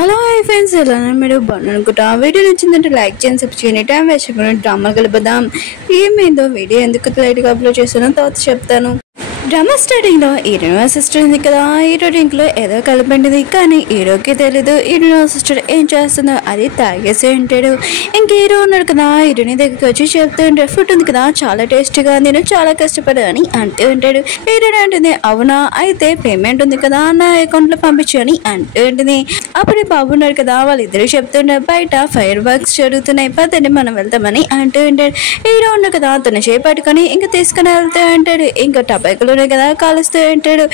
Hello hi friends, ఎలా మీరు బాగున్నారనుకుంటా. Video నచ్చిందంటే లైక్ చేయండి, సబ్స్క్రైబ్ చేయండి. టైం వేస్ట్ చేయకుండా డ్రామాలు కలిపేద్దాం. ఏమైందో వీడియో ఎందుకు లైట్గా అప్లోడ్ చేస్తానో తర్వాత చెప్తాను. డ్రామా స్టార్టింగ్ లో హీరో సిస్టర్ ఉంది కదా, హీరో డ్రింక్ లో ఏదో కలిపింది. కానీ హీరోకి తెలీదు హీరో సిస్టర్ ఏం చేస్తుందో. అది తాగేసి ఉంటాడు. ఇంక హీరో ఉన్నాడు కదా, హీరోని దగ్గరికి వచ్చి చెప్తూ ఉంటాడు, ఫుడ్ ఉంది కదా చాలా టేస్టీగా, నేను చాలా కష్టపడా అని అంటూ ఉంటాడు. హీరో అంటుంది, అవునా అయితే పేమెంట్ ఉంది కదా నా అకౌంట్ లో పంపించు అని అంటూ ఉంటుంది. అప్పుడు బాబు ఉన్నాడు కదా, వాళ్ళిద్దరు చెప్తుంటారు, బయట ఫైర్ వర్క్స్ జరుగుతున్నాయి, పదండి మనం వెళ్తామని అంటూ ఉంటాడు. హీరో ఉన్నాడు కదా, తన చేపట్టుకొని ఇంకా తీసుకుని వెళ్తూ ఉంటాడు. ఇంకా టబాకులు కదా కాలుస్తూ ఉంటాడు.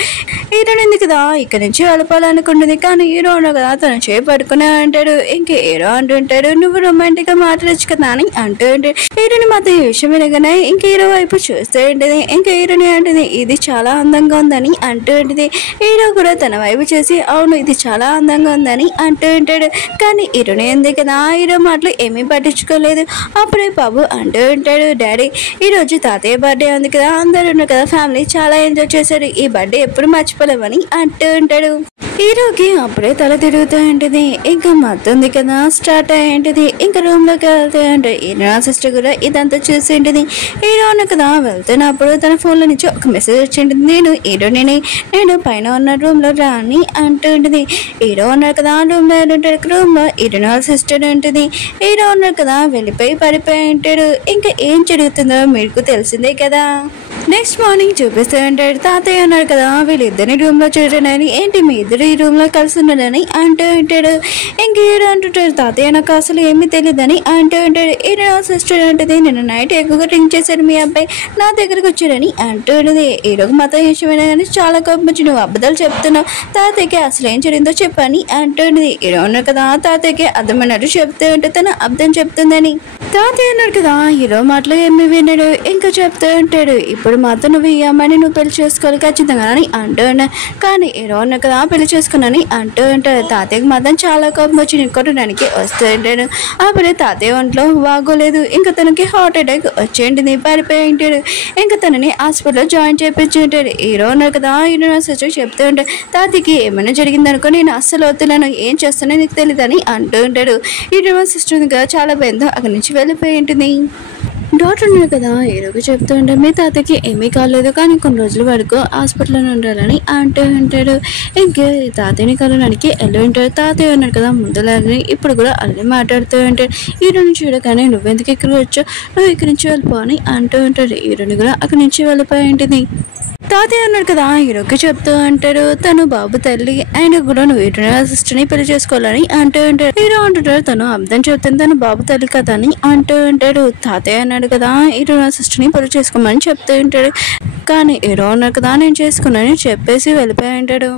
హీరో ఉంది కదా ఇక్కడ నుంచి వెళ్ళిపోవాలనుకుంటుంది. కానీ హీరో ఉన్నాడు కదా తను చేపట్టుకునే అంటాడు. ఇంక హీరో అంటుంటాడు, నువ్వు రొమాంటిక్ గా మాట్లాడచ్చు కదా అని అంటూ ఉంటాడు. హీరోని మాత్రం ఈ విషయం వినగానే ఇంక హీరో వైపు చూస్తూ ఉంటుంది. ఇంకా హీరోని అంటుంది, ఇది చాలా అందంగా ఉందని అంటూ ఉంటుంది. హీరో కూడా తన వైపు చేసి అవును ఇది చాలా అందంగా ఉందని అంటూ ఉంటాడు. కానీ హీరోని ఉంది కదా హీరో మాటలు ఏమీ పట్టించుకోలేదు. అప్పుడే బాబు అంటూ ఉంటాడు, డాడీ ఈ రోజు తాతయ్య బర్త్డే ఉంది కదా, అందరూ ఉన్నారు కదా, ఫ్యామిలీ చాలా ఎంజాయ్ చేశారు, ఈ బర్త్డే ఎప్పుడు మర్చిపోలేమని అంటూ ఉంటాడు. హీరోకి అప్పుడే తల తిరుగుతూ ఉంటుంది. ఇంకా మత్తుంది కదా స్టార్ట్ అయ్యింటిది. ఇంకా రూమ్ లోకి వెళ్తూ ఉంటాడు. హీరో సిస్టర్ కూడా ఇదంతా చూసి ఉంటుంది. హీరో కదా వెళ్తున్నప్పుడు తన ఫోన్ లో నుంచి ఒక మెసేజ్ వచ్చింటుంది, నేను హీరోని, నేను పైన ఉన్న రూమ్ లో రాని అంటూ ఉంటుంది. హీరో ఉన్నాడు కదా రూమ్ లో ఉంటాడు. రూమ్ లో హీరో సిస్టర్ ఉంటుంది. హీరో ఉన్నాడు కదా వెళ్ళిపోయి పడిపోయి ఉంటాడు. ఇంకా ఏం జరుగుతుందో మీకు తెలిసిందే కదా. నెక్స్ట్ మార్నింగ్ చూపిస్తూ ఉంటాడు. తాతయ్య అన్నాడు కదా వీళ్ళిద్దరిని రూమ్ లో చూడని, ఏంటి మీ ఇద్దరు ఈ రూమ్ లో కలిసి ఉన్నాడని అంటూ ఉంటాడు. ఇంక హీరో అంటుంటాడు, తాతయ్య నాకు అసలు ఏమీ తెలియదని అంటూ ఉంటాడు. హీరో సిస్టర్ అంటుంది, నేను నైట్ ఎక్కువగా డ్రింక్ చేశాను, మీ అబ్బాయి నా దగ్గరకు వచ్చాడని అంటూ ఉంటుంది. హీరోకి మాత్రం ఇష్టమైనా కానీ చాలా కోపం వచ్చి, నువ్వు అబద్ధాలు చెప్తున్నావు, తాతయ్యకి అసలు ఏం జరిగిందో చెప్పని అంటూ ఉంటుంది. హీరో ఉన్నాడు కదా తాతయ్యకి అర్థమైనట్టు చెప్తూ ఉంటే తను అర్థం చెప్తుందని. తాతయ్య అన్నాడు కదా హీరో మాటలు ఏమి విన్నాడు. ఇంకా చెప్తూ ఉంటాడు, ఇప్పుడు మాత్రం నువ్వు ఈ అమ్మాయిని నువ్వు పెళ్లి చేసుకోవాలి ఖచ్చితంగా అని అంటూ ఉన్నా. కానీ హీరో ఉన్నా కదా పెళ్లి చేసుకున్నాని అంటూ ఉంటాడు. తాతయ్యకి మాత్రం చాలా కోపం వచ్చి కొట్టడానికి వస్తూ ఉంటాడు. అప్పుడే తాతయ్య ఒంట్లో బాగోలేదు. ఇంకా తనకి హార్ట్ అటాక్ వచ్చేంటిది, పారిపోయి ఉంటాడు. ఇంకా తనని హాస్పిటల్లో జాయిన్ చేయించి ఉంటాడు. హీరో ఉన్నారు కదా హీరో వచ్చి చెప్తూ ఉంటాడు, తాతయ్యకి ఏమైనా జరిగిందనుకో నేను అస్సలు వద్దులేను, ఏం చేస్తానో నీకు తెలియదని అంటూ ఉంటాడు. హీరో సిస్టర్ కదా చాలా భయంతో అక్కడి నుంచి వెళ్ళిపోయి ఉంటుంది. డాక్టర్ ఉన్నారు కదా హీరోకి చెప్తూ ఉంటాడు, మీ తాతకి ఏమీ కాలేదు కానీ కొన్ని రోజుల వరకు హాస్పిటల్లో ఉండాలని అంటూ ఉంటాడు. ఇంకా తాతయ్యని కలవడానికి వెళ్ళి ఉంటాడు. తాతయ్య ఉన్నాడు కదా ముందులాగానే ఇప్పుడు కూడా అన్నీ మాట్లాడుతూ ఉంటాడు. హీరోని చూడగానే నువ్వెందుకు ఇక్కడికి వచ్చావు, నువ్వు ఇక్కడి నుంచి వెళ్ళిపో అని అంటూ ఉంటాడు. హీరోని కూడా అక్కడి నుంచి వెళ్ళిపోయి ఉంటుంది. తాతయ్య ఉన్నాడు కదా హీరోకి చెప్తూ అంటాడు, తను బాబు తల్లి ఆయన కూడా నువ్వు హీరో సిస్టర్ని పెళ్లి చేసుకోవాలని అంటూ ఉంటాడు. హీరో అంటుంటాడు, తను అర్థం చెప్తుంది తను బాబు తల్లి కదా అని అంటూ ఉంటాడు. తాతయ్య అన్నాడు కదా హీరో సిస్టర్ని పెళ్లి చేసుకోమని చెప్తూ ఉంటాడు. కానీ హీరో అన్నాడు కదా నేను చేసుకున్నానని చెప్పేసి వెళ్ళిపోయి ఉంటాడు.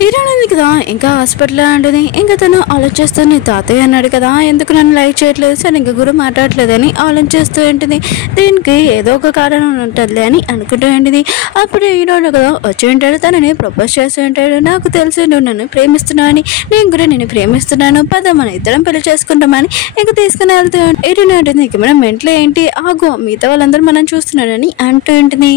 హీరో ఉంది కదా ఇంకా హాస్పిటల్లో ఉంటుంది. ఇంకా తను ఆలోచిస్తాను, నీ తాతయ్య అన్నాడు కదా ఎందుకు నన్ను లైక్ చేయట్లేదు, సరిగ్గా కూడా మాట్లాడట్లేదని ఆలోచిస్తూ ఉంటుంది. దీనికి ఏదో ఒక కారణం ఉంటుంది అని అనుకుంటూ ఉంటుంది. అప్పుడు హీరో కదా వచ్చి ఉంటాడు, తనని ప్రపోజ్ చేస్తూ ఉంటాడు, నాకు తెలుసు నువ్వు నన్ను ప్రేమిస్తున్నావు అని, నేను కూడా నేను ప్రేమిస్తున్నాను, పద మన ఇద్దరం పెళ్లి చేసుకుంటామని ఇంకా తీసుకుని వెళ్తూ హీరో ఉంటుంది. నీకు మనం మెంట్లో ఏంటి ఆగో మిగతా వాళ్ళందరూ మనం చూస్తున్నాడని అంటూ ఉంటుంది.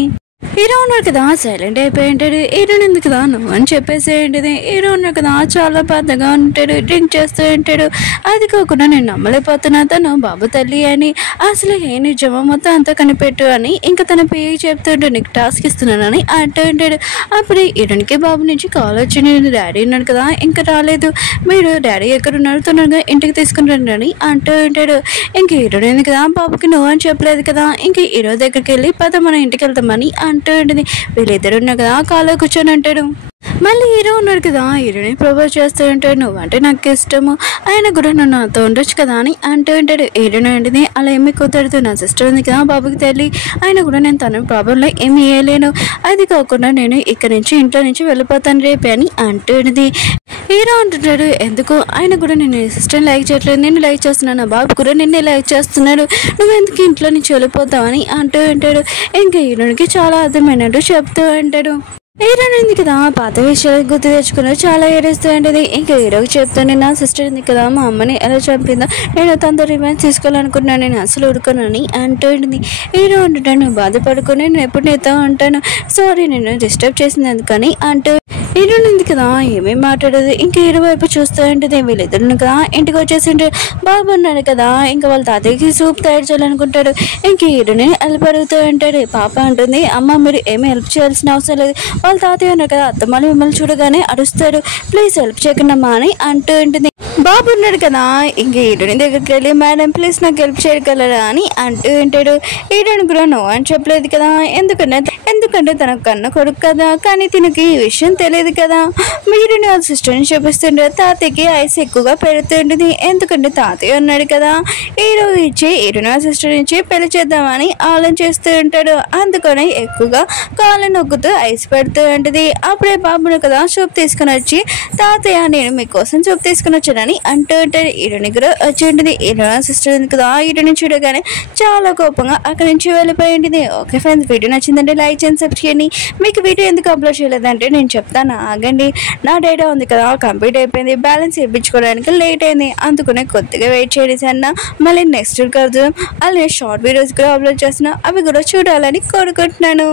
హీరో ఉన్నాడు కదా సైలెంట్ అయిపోయి ఉంటాడు. హీరోయిన్ ఉంది కదా నువ్వు అని చెప్పేసి ఏంటిది. హీరో ఉన్నాడు కదా చాలా బాధగా ఉంటాడు, డ్రింక్ చేస్తూ ఉంటాడు. అది కాకుండా నేను నమ్మలేకపోతున్నా తను బాబు తల్లి అని, అసలు ఏ నిజమో మొత్తం అంతా కనిపెట్టు అని ఇంకా తన పేరు చెప్తుంటాడు, నీకు టాస్క్ ఇస్తున్నానని అంటూ ఉంటాడు. అప్పుడు హీరోయిన్కి బాబు నుంచి కాల్ వచ్చి, నేను డాడీ ఉన్నాడు కదా ఇంకా రాలేదు, మీరు డాడీ ఎక్కడున్నారు తొందరగా ఇంటికి తీసుకుని అని అంటూ ఉంటాడు. ఇంక హీరోయిన్ ఉంది కదా బాబుకి నువ్వు అని చెప్పలేదు కదా, ఇంక హీరో దగ్గరికి వెళ్ళి పద మన ఇంటికి వెళ్తామని అంటూ ఉంటుంది. వీళ్ళిద్దరు ఉన్నారు కదా కాలో కూర్చొని అంటాడు. మళ్ళీ హీరో ఉన్నాడు కదా హీరోని ప్రపోజ్ చేస్తూ ఉంటాడు, నువ్వంటే నాకు ఇష్టము, ఆయన కూడా నువ్వు నాతో ఉండొచ్చు కదా అని అంటూ ఉంటాడు. హీరోయిన్ ఉంటుంది, అలా ఏమి కుదరదు, నా సిస్టర్ ఉంది కదా బాబుకి తల్లి, ఆయన కూడా నేను తన ప్రాబ్లంలో ఏమి వేయలేను, అది కాకుండా నేను ఇక్కడ నుంచి ఇంట్లో నుంచి వెళ్ళిపోతాను రేపే అని అంటూ ఉంటుంది. హీరో అంటుంటాడు, ఎందుకు ఆయన కూడా నేను సిస్టర్ని లైక్ చేయట్లేదు, నేను లైక్ చేస్తున్నాను, నా బాబు కూడా నిన్నే లైక్ చేస్తున్నాడు, నువ్వు ఎందుకు ఇంట్లో నుంచి వెళ్ళిపోతావని అంటూ ఉంటాడు. ఇంకా హీరోయిన్కి చాలా అర్థమైనట్టు చెప్తూ ఉంటాడు. హీరోయిన్ ఉంది కదా పాత విషయాలు గుర్తు తెచ్చుకున్నాడు, చాలా ఏడుస్తూ ఉంటుంది. ఇంకా హీరోకి చెప్తాను, నా సిస్టర్ ఉంది కదా మా అమ్మని ఎలా చంపిందో నేను తనతో రివెంజ్ తీసుకోవాలనుకుంటున్నాను, నేను అసలు ఉడుకున్నాను అంటూ ఉంటుంది. హీరో అంటుంటాను, నువ్వు బాధపడుకుని నేను ఎప్పుడు నీతో ఉంటాను, సారీ నేను డిస్టర్బ్ చేసినందుకని అంటూ హీరో ఉంది కదా ఏమేమి మాట్లాడదు. ఇంకా హీరో వైపు చూస్తూ ఉంటుంది. వీళ్ళిద్దరు కదా ఇంటికి వచ్చేసి బాబు ఉన్నాడు కదా, ఇంకా వాళ్ళ తాతయ్యకి సూప్ తయారు చేయాలనుకుంటాడు. ఇంక హీరోని హెల్ప్ అడుగుతూ ఉంటాడు. పాప అంటుంది, అమ్మ మీరు ఏమీ హెల్ప్ చేయాల్సిన అవసరం లేదు, వాళ్ళ తాతయ్య ఉన్నారు కదా, అత్తమ్మలు మిమ్మల్ని చూడగానే అరుస్తాడు, ప్లీజ్ హెల్ప్ చేయకుండా అని అంటూ ఉంటుంది. బాబు ఉన్నాడు కదా ఇంక హీరోని దగ్గరికి వెళ్ళి, మేడం ప్లీజ్ నాకు హెల్ప్ చేయగలరా అని అంటూ ఉంటాడు. హీరోని కూడా నో అని చెప్పలేదు కదా, ఎందుకంటే తన కన్న కొడుకు కదా, కానీ తినకి ఈ విషయం తెలియదు కదా. హీరోని వాళ్ళ సిస్టర్ని చూపిస్తుంటే తాతయ్యకి ఐస్ ఎక్కువగా పెడుతుంటుంది. ఎందుకంటే తాతయ్య ఉన్నాడు కదా. హీరోని వాళ్ళ సిస్టర్ నుంచి పెళ్లి చేద్దామని ఆలోచన చేస్తూ ఉంటాడు. అందుకని ఎక్కువగా కాళ్ళు నొక్కుతూ ఐస్ పెడుతూ ఉంటుంది. అప్పుడే బాబును కదా సూప్ తీసుకుని వచ్చి, తాతయ్య నేను మీకోసం సూప్ తీసుకుని వచ్చానని అంటూ ఉంటాడు. హీరోని కూడా వచ్చి ఉంటుంది. హీరోని సిస్టర్ ఉంది కదా, హీరోని చూడగానే చాలా కోపంగా అక్కడి నుంచి వెళ్ళిపోయి ఉంటుంది. ఓకే ఫ్రెండ్స్, వీడియో నచ్చిందంటే లైక్ చేయండి, సబ్స్క్రైబ్ చేయండి. మీకు వీడియో ఎందుకు అప్లోడ్ చేయలేదంటే నేను చెప్తాను ఆగండి. నా డేటా ఉంది కదా కంప్లీట్ అయిపోయింది, బ్యాలెన్స్ వేయించుకోవడానికి లేట్ అయింది, అందుకనే కొద్దిగా వెయిట్ చేయండి అన్న. మళ్ళీ నెక్స్ట్ కాదు అలానే షార్ట్ వీడియోస్ కూడా అప్లోడ్ చేస్తున్నా, అవి కూడా చూడాలని కోరుకుంటున్నాను.